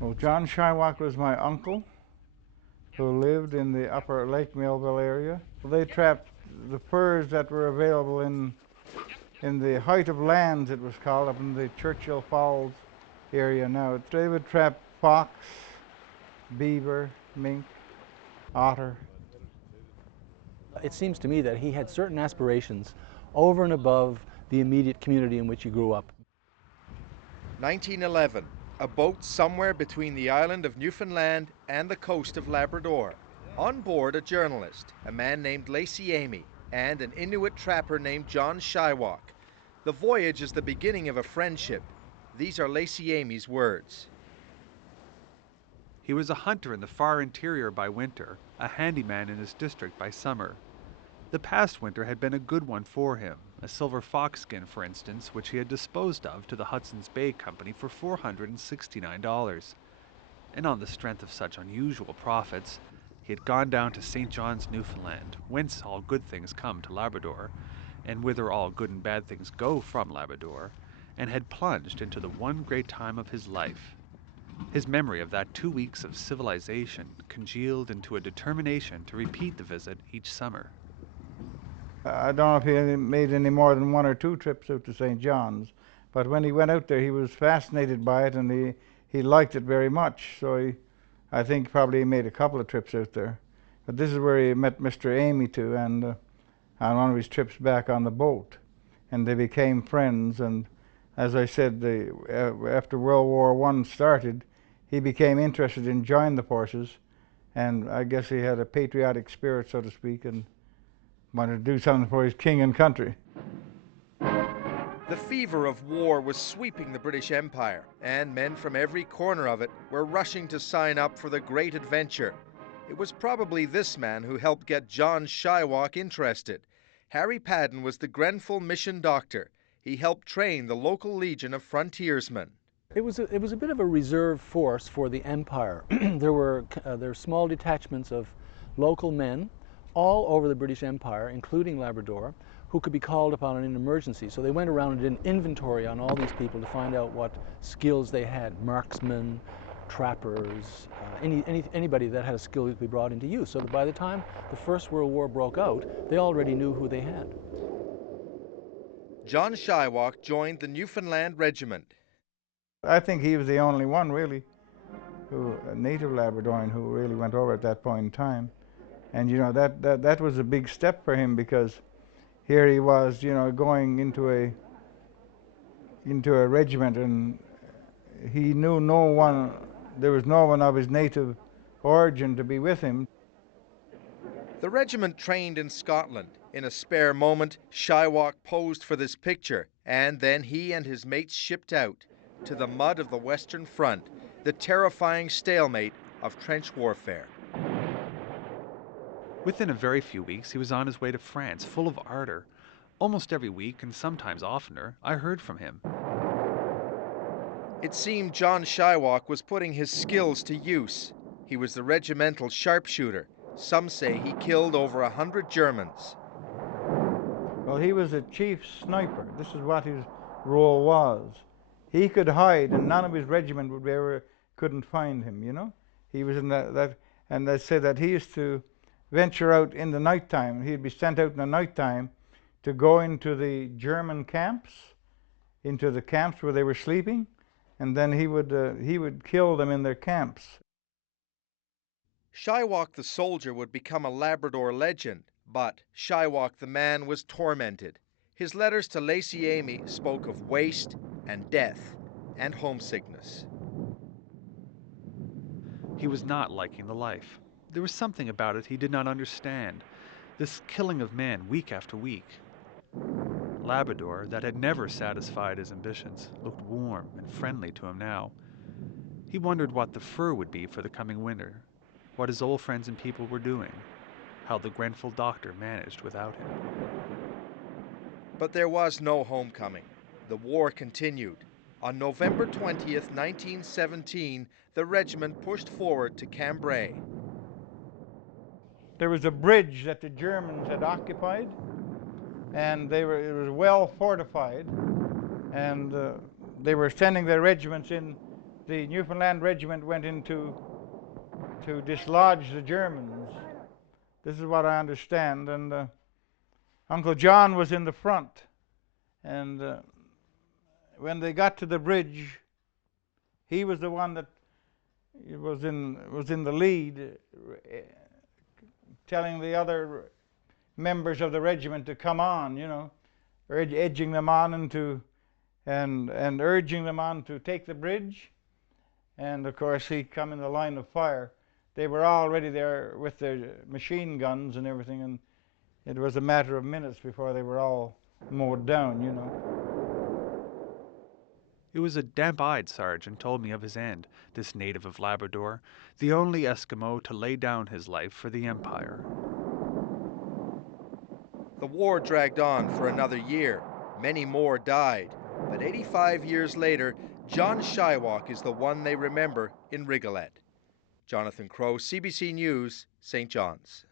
Well, John Shiwak was my uncle who lived in the upper Lake Millville area. They trapped the furs that were available in the Height of Lands, it was called, up in the Churchill Falls area now. They would trap fox, beaver, mink, otter. It seems to me that he had certain aspirations over and above the immediate community in which he grew up. 1911, a boat somewhere between the island of Newfoundland and the coast of Labrador. On board a journalist, a man named Lacey Amy, and an Inuit trapper named John Shiwak. The voyage is the beginning of a friendship. These are Lacey Amy's words. He was a hunter in the far interior by winter, a handyman in his district by summer. The past winter had been a good one for him, a silver fox skin, for instance, which he had disposed of to the Hudson's Bay Company for $469. And on the strength of such unusual profits, he had gone down to St. John's, Newfoundland, whence all good things come to Labrador, and whither all good and bad things go from Labrador, and had plunged into the one great time of his life. His memory of that 2 weeks of civilization congealed into a determination to repeat the visit each summer. I don't know if he made any more than 1 or 2 trips out to St. John's, but when he went out there, he was fascinated by it, and he liked it very much. So I think probably he made a couple of trips out there. But this is where he met Mr. Amy too, and on one of his trips back on the boat, and they became friends. And as I said, after World War I started, he became interested in joining the forces, and I guess he had a patriotic spirit, so to speak, and wanted to do something for his king and country. The fever of war was sweeping the British Empire, and men from every corner of it were rushing to sign up for the great adventure. It was probably this man who helped get John Shiwak interested. Harry Padden was the Grenfell mission doctor. He helped train the local legion of frontiersmen. It was a bit of a reserve force for the empire. there were small detachments of local men all over the British Empire, including Labrador, who could be called upon in an emergency. So they went around and did an inventory on all these people to find out what skills they had: marksmen, trappers, anybody that had a skill that could be brought into use. So that by the time the First World War broke out, they already knew who they had. John Shiwak joined the Newfoundland Regiment. I think he was the only one really, a native Labradorian who really went over at that point in time. And you know, that was a big step for him, because here he was, you know, going into a regiment, and he knew no one, there was no one of his native origin to be with him. The regiment trained in Scotland. In a spare moment, Shiwak posed for this picture, and then he and his mates shipped out to the mud of the Western Front, the terrifying stalemate of trench warfare. Within a very few weeks, he was on his way to France, full of ardor. Almost every week, and sometimes oftener, I heard from him. It seemed John Shiwak was putting his skills to use. He was the regimental sharpshooter. Some say he killed over 100 Germans. Well, he was a chief sniper. This is what his role was. He could hide, and none of his regiment couldn't find him, you know. He was in that, and they say that he used to venture out in the nighttime. He'd be sent out in the nighttime to go into the German camps, into the camps where they were sleeping, and then he would kill them in their camps. Shiwak the soldier would become a Labrador legend, but Shiwak the man was tormented. His letters to Lacey Amy spoke of waste and death and homesickness. He was not liking the life. There was something about it he did not understand. This killing of men week after week. Labrador, that had never satisfied his ambitions, looked warm and friendly to him now. He wondered what the fur would be for the coming winter, what his old friends and people were doing, how the Grenfell doctor managed without him. But there was no homecoming. The war continued. On November 20th, 1917, the regiment pushed forward to Cambrai. There was a bridge that the Germans had occupied, and it was well fortified, and they were sending their regiments in the Newfoundland regiment went in to dislodge the Germans. This is what I understand. And Uncle John was in the front. And when they got to the bridge, he was the one that was in the lead, telling the other members of the regiment to come on, you know, edging them on and urging them on to take the bridge. And of course he come in the line of fire. They were already there with their machine guns and everything, and it was a matter of minutes before they were all mowed down, you know. It was a damp-eyed sergeant told me of his end, this native of Labrador, the only Eskimo to lay down his life for the Empire. The war dragged on for another year. Many more died. But 85 years later, John Shiwak is the one they remember in Rigolet. Jonathan Crowe, CBC News, St. John's.